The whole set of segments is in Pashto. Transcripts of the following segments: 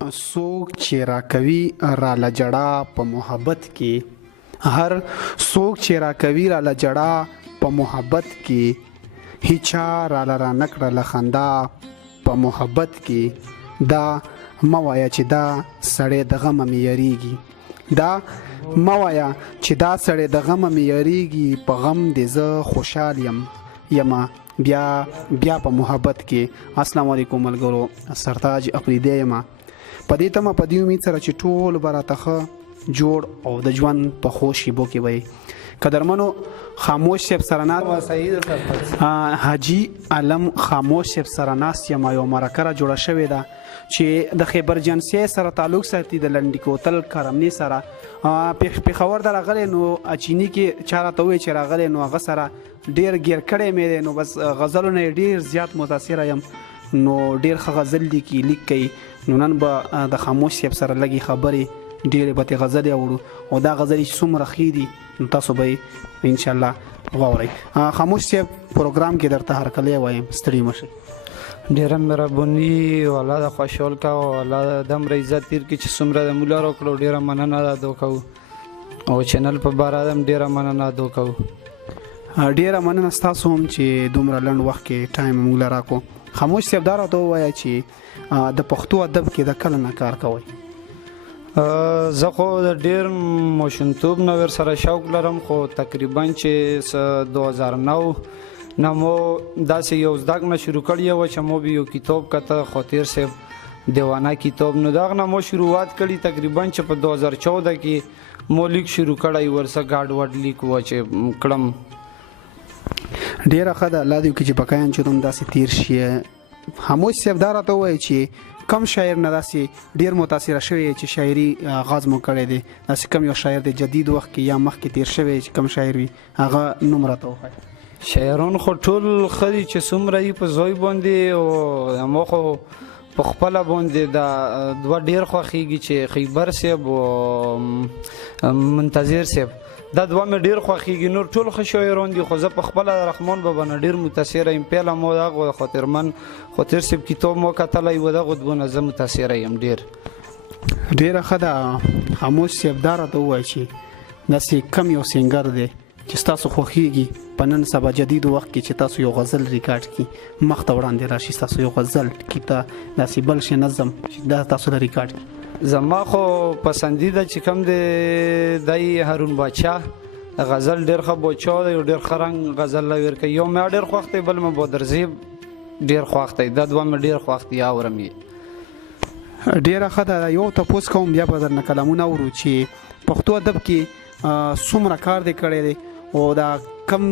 څوک چې راکوي را لجړه په محبت کې، هر څوک چې راکوي را لجړه په محبت کې، هیچا را لرا نکړه لخندا په محبت کې. دا موایا چې دا سړی د غم مې یریږي، دا موایا چې دا سړی د غم مې یریږي، په غم دې زه خوشحال یما بیا په محبت کې. السلام علیکم ملګرو، سرتاج افریدی یم. په دې تمه په دې امید سره چې ټول به راته ښه جوړ او د ژوند په ښو شیبو کې وي. قدرمنو خاموش صاحب سره ناست، حاجی علم خاموش صاحب سره ناست یم. یو مرکه را جوړه شوې ده چې د خیبر جنسي سره تعلق ساتي، د لنډي کوتل کرمني سره. پېښور ته راغلی نو چیني کې چا راته وویل چې راغلی نو هغه سره ډېر ګیر کړی مې دی، نو بس غزلونه یې ډېر زیات متاثره یم، نو ډېر ښه غزل لیک کوي. نو نن به د خاموش صاحب سره لږې خبرې ډېرې به ترې غزلې اورو، او دا غزلې چې څومره ښې دي نو تاسو به یې انشاءالله واورئ. خاموش صاحب پروګرام کې درته هرکلی وایم، ستړي مه شئ. ډېره مهرباني، والله د خوشحال کا او الله دومره عزت تیر کړي چې څومره د مولا راکړو. ډېره مننه ادا کوو، او چینل په باره هم ډېره مننه ادا کوو. ډېره مننه ستاسو هم چې دومره لنډ وخت کې ټایم موږ له راکړو. خاموش صاحب دا راته ووایه چې د پښتو ادب کې د کله نه کار کوئ؟ زه خو د ډېر ماشومتوب نه ورسره شوق لرم، خو تقریبا چې 2009 نه مو داسې یو زده کړه شروع کړې وه چې مو به یو کتاب کته خاطر صاحب دیوانه کتاب، نو د هغه نه مو شروعات کړي. تقریبا چې په 2014 کې مو لیک شروع کړی، ورسه ګاډ وډ لیک و چې کړم. ډېره ښه ده، الله دې وکړي چې بقایا انچوم داسې تیر شي. خاموش صاحب دا راته ووایي چې کم شاعر نه داسې ډېر متاثره شوی چې شاعري آغاز مو کړی دی، داسې کم یو شاعر د جدید وخت کې یا مخکې تیر شوی چې کم شاعر وي، هغه نوم راته وښایه. شاعران خو ټول ښه دي چې څومره یې په ځای باندې، او ما خو په خپله باندې دا دوه ډېر خوښېږي چې خیبر صاحب او منتظر صاحب، دا دوه مې ډېر خوښېږي. نور ټول ښه شاعران دي، خو زه په خپله رحمان بابا نه ډېر متاثره یم. پیله مو دغه خاطرمن خاطر صاحب کتاب مو کتلی و، دغه دوه نه زه متاثره یم ډېر. ډېره ښه ده. خاموش صاحب دا راته ووایي چې داسې کم یو سینګر دی چې ستاسو خوښېږي په نن سبا جدید وخت کې چې تاسو یو غزل ریکارډ کړي، مخ ته وړاندې راشي ستاسو یو غزل کې ته داسې بل شي نظم چې دا تاسو له ریکارډ کړي؟ زما خو پسندیده چې کوم دی هارون باچا غزل ډېر ښه باچا دی، ډېر ښه رنګ غزل ورکوي. یو مې ډېر خوښ دی، بل مې بادرزیب ډېر خوښ دی. دا دوه مې ډېر خوښ دي، اورم یې. ډېره ښه ده. یو تپوس کوم بیا به درنه کلامونه اورو چې پښتو ادب کې څومره کار دی کړی دی، او دا کم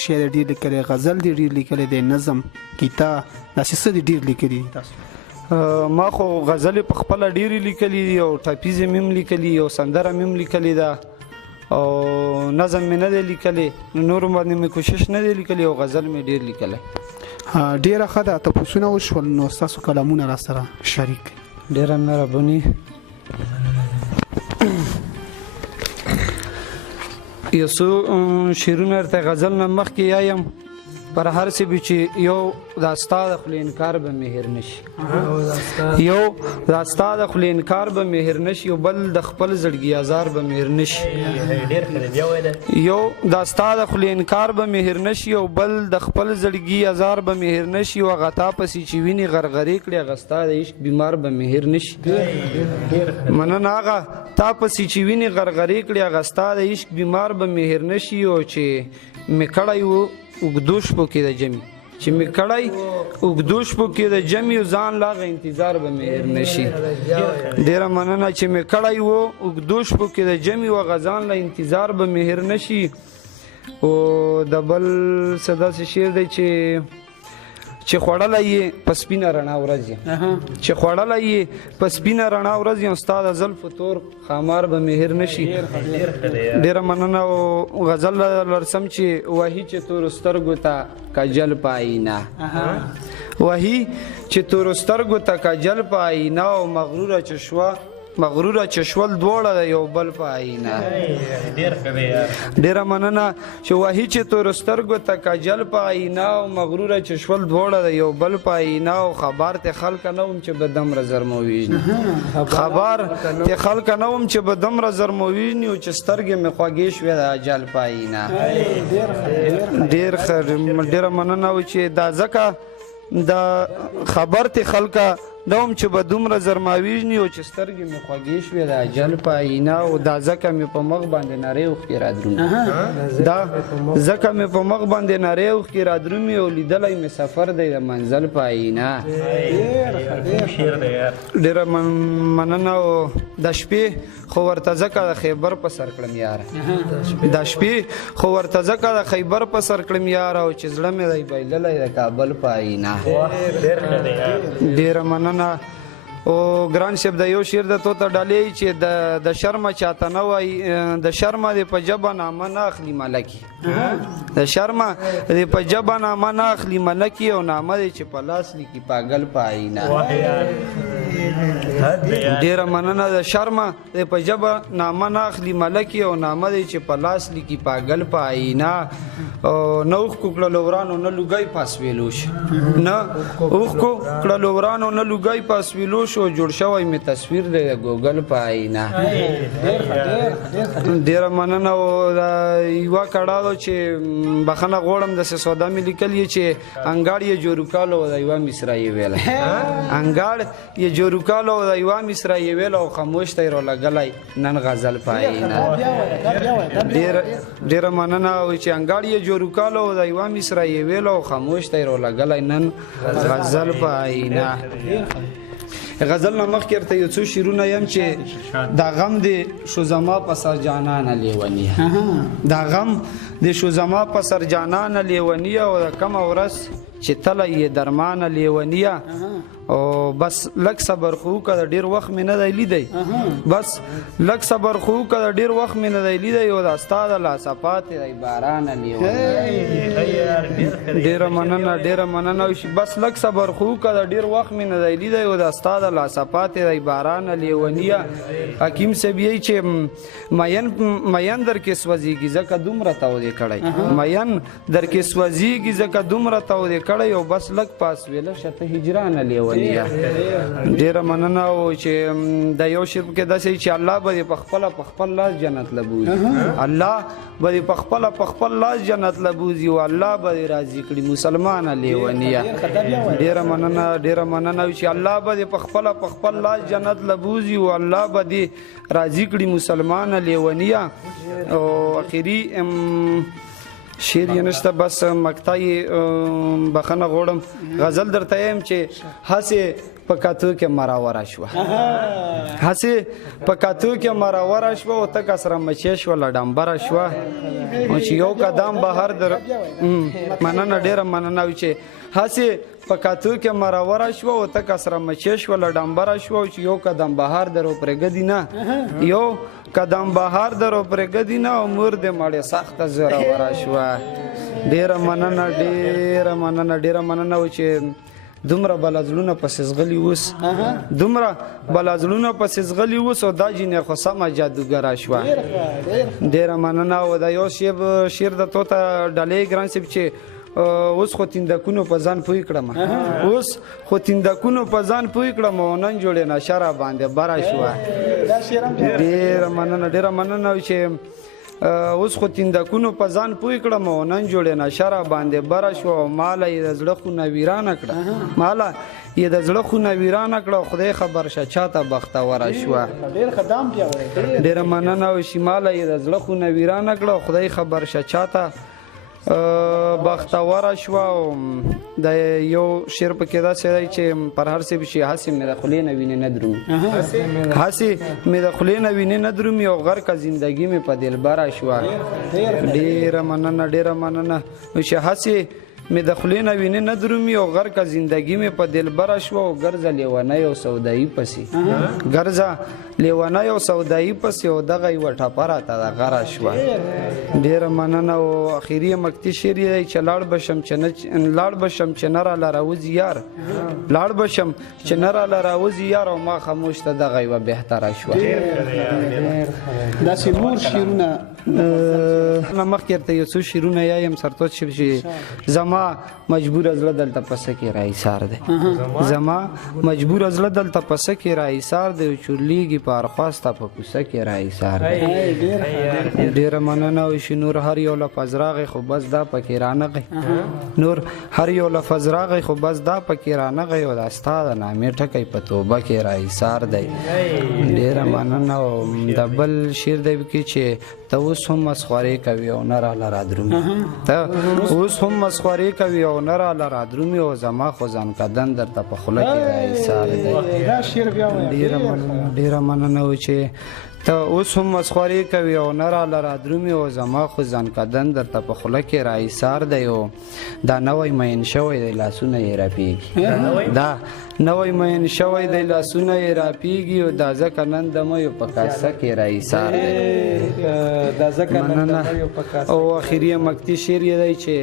شعر ډېر لیکلی، غزل دې ډېر لیکلی دی، نظم کیتا داسې څه دې ډېر لیکلي دي تاسو؟ ما خو غزلې په خپله ډېرې لیکلي دي، او ټاپیزې مې هم لیکلي، او سندره مې هم لیکلې ده، او نظم مې نه دی لیکلی، نورو باندې مې کوشش نه دی لیکلی، او غزل مې ډېر لیکلی. ډېره ښه ده. تپوسونه وشول، نو ستاسو کلامونه را سره شریک کړئ. ډېره مهرباني. یو څو شعرونه درته غزل نه مخکې یایم، پر هر څه به چې یو دا ستا د خولې انکار به مې هېر نشي، یو دا ستا د خولې انکار به مې هېر نشي، یو بل د خپل زړګي ازار به مې هېر نشي، یو دا ستا د خولې انکار به مې هېر نشي، یو بل د خپل زړګي ازار به مې هېر نشي، او هغه تا پسې چې وینې غرغرې کړې هغه ستا د عشق بیمار به مې هېر نشي. مننه. هغه تا پسې چې وینې غرغرې کړې هغه ستا د عشق بیمار به مې هېر نشي، او چې مې کړی و اوږدو شپو کې د جمعې، چې مې کړی اوږدو شپو کې د جمعې، ځان لاغه انتظار به مې هېر نشي. ډېره مننه. چې مې کړی و اوږدو شپو کې د جمعې، و هغه ځان له انتظار به مې هېر نشي. او د بل څه داسې شعر دی چې خوړلی یې په سپینه رڼا ورځ یم، چې خوړلی یې په سپینه رڼا ورځ یم، ستا د زلفو تور خامار به مې هېر نشي. ډېره مننه. او غزل لرسم چې وهي چې تورو سترګو ته کجل په آیینه، وهي چې تورو سترګو ته کجل په آیینه، او مغروره چې شوه مغروره چې شول دواړه د یو بل په آیینه. ډېره مننه چې وحي چې تور سترګو ته کجل په آیینه او مغروره چې شول دواړه د یو بل په آیینه او خبر ته خلک نه وم چې به دومره زر مو ویژني. خبر ته خلک نه وم چې به دومره زر مو ویژني او چې سترګې مې خوږې شوې د اجل په آیینه. ډېره مننه و چې دا ځکه د خبر ته خلکه دوم چې به دومره زر ما ویژني او چې سترګې مې خوږې شوې د اجل په آیینه او دا ځکه مې په مخ باندې نرۍ اوښکې رادرومي. دا ځکه مې په مخ باندې نرۍ اوښکې رادرومي او لیدلی مې سفر دی د منزل په آیینه. ډېره مننه او د شپې خو ورته ځکه د خیبر په سر کړم یاره. د شپې خو ورته ځکه د خیبر په سر کړم یاره او چې زړه مې دی بایللی د کابل په آیینه. ډېره مننه او ګران صاحب د یو شعر د تو ته ډالۍ چې د شرمه چاته نه وایي د شرمه دې په ژبه نامه نه اخلي ملکي. د شرمه دې په ژبه نامه نه اخلي ملکي او نامه دې چې په لاس لیکي پاگل په آیینه. ډېره مننه د شرمه دې په ژبه نامه نه اخلي ملکي او نامه دې چې په لاس لیکي پاگل په آیینه. نه اوښکو کړلو ورانو نه لوګی پاس ویلو شي نه اوښکو کړلو ورانو نه لوګی پاس ویلو شو جوړ شوی مې تصویر دی د ګوګل په آیینه. ډېره مننه او یوه کړاو چې بخښنه غواړم داسې سودا مې لیکلي چې انګاړ یې جوروکالو د یوه مصره یې ویلی انګاړ یې جوروکالو د یوه مصره یې ویل او خاموش ته یې رالګلی نن غزل په آیینه. ډېره مننه چې انګاړ یې جوروکالو د یوه مصره یې ویل او خاموش ته یې رالګلی نن غزل په آیینه. غزل نه مخکې ورته یو څو شعرونه یم چې دا غم دې شو زما په سر جانانه لیونیه. دا غم دې شو زما په سر جانانه لیونیه او د کمه ورځ چې تله یې درمانه لیونیه او بس لږ صبر خو وکړه د ډېر وخت مې نه دی لیدی بس لږ صبر خو وکړه د ډېر وخت مې نه دی لیدی او دا ستا د لاسه پاتې دی بارانه لیونیه. ډېره مننه ډېره مننه بس لږ صبر خو وکړه د ډېر وخت مې نه دی لیدی او دا ستا د لاسه پاتې دی بارانه لیونیه. حکیم صاحب یې چې مین در کې سوځېږي ځکه دومره تودې کړی مین در کې سوځېږي ځکه دومره تودې کړی او بس لږ پاس ویله شه ته هجرانه لیونیه. ډېره مننه او چې د یو شعر کې داسې چې الله به دې په خپل لاس جنت لبوزي الله به دې په خپل لاس جنت لبوزي او الله به دې راضي کړي مسلمانه لیونیه. ډېره مننه چې الله به دې په خپل لاس جنت لبوزي او الله به دې راضي کړي مسلمانه لیونیه. او اخري شعر یې نشته بس مقطع بخښنه غواړم غزل درته یم چې هسې په کاتو کې مراوره شوه هسې په کاتو کې مراوره شوه او ته کسره مچې شوه له ډمبره شوه او چې یو قدم بهر در مننه ډېره مننه وي چې هسې په کاتو کې مراوره شوه او ته کسره مچې شوه له ډمبره شوه او چې یو قدم بهر در پرېږدي نه یو قدم بهر در پرېږدي نه او مور دې مړې سخته زوروره شوه. ډېره مننه و چې دومره بلازلونه پسې زغلي اوس دومره بلازلونه پسې زغلي اوس او دا جینۍ خو سمه جادوګره شوه. ډېره مننه او دا یو شعر د تو ته ډالۍ ګران صاحب چې اوس خو تندکونو په ځان پوی کړم او نن جوړې نشه را باندې بره شوه. ډېره مننه چې اوس خو تندکونو په ځان پوی کړم او نن جوړې نشه را باندې بره شوه او ماله یې د زړه خونه ویرانه کړه خدای خبر شه چاته بختوره شوه. ډېره مننه چې ماله یې د زړه خونه ویرانه کړه خدای خبر شه چاته بختوره شوه. او د یو شعر پکې داسې دی چې پر هر څه شي هسې مې د خولې نه وینې نه درومي او غرقه زندګي مې په دلبره شوه. ډېره مننه چې هسې مې د خولې نه وینې نه درومي او غرقه زندګي مې په دلبره شوه او ګرځه لیونی او سودایي پسې ګرځه لیونی او سودایي پسې او دغه یوه ټپه راته د غره شوه ډېره مننه او اخري مکتي شعر یې دی چې لاړ بشم چې نه راله راوځي یار لاړ بشم چې نه راله راوځي یار او ما خاموش ته دغه یوه بهتره شوه داسې نور شعرونه مخکې ورته یو څو شعرونه یایم سرتوج صاحب چې زما مجبوره زړه دلته پسه کې راایسار دی زما مجبوره زړه دلته پسه کې راایسار دی چورلیږي په ارخواسته په کوڅه کې راایسار دی ډېره مننه وشي نور هر یو لفظ راغی خو بس دا پکې رانغی نور هر یو لفظ راغی خو بس دا پکې رانغی او دا ستا د نامې ټکی په توبه کې راایسار دی ډېره مننه او د بل شعر دی کې چې ته اوس هم مسخرې کوي او نه راله رادرومي ته اوس هم مسخرې کوي او نه راله رادرومي او زما خو ځانکدن درته په خوله کې راایسار دی ډېره مننه و چې ته اوس هم مسخرې کوي او نه راله رادرومي او زما خو ځانکدن درته په خوله کې راایسار دی او دا نوی مین شوی دی لاسونه یې راپیږي دا نوی مین شوی دی لاسونه یې راپیږي او دا ځکه نن د میو په کاسه کې راایسار دی مننه او اخري مکتي شعر یې دی چې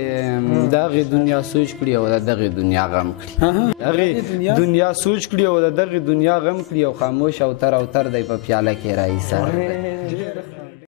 د هغې دنیا سوچ کړي او د دغې دنیا غم کړي هغې دنیا سوچ کړي او د دغې دنیا غم کړي او خاموش او تر دی په پیاله کې راایسار دی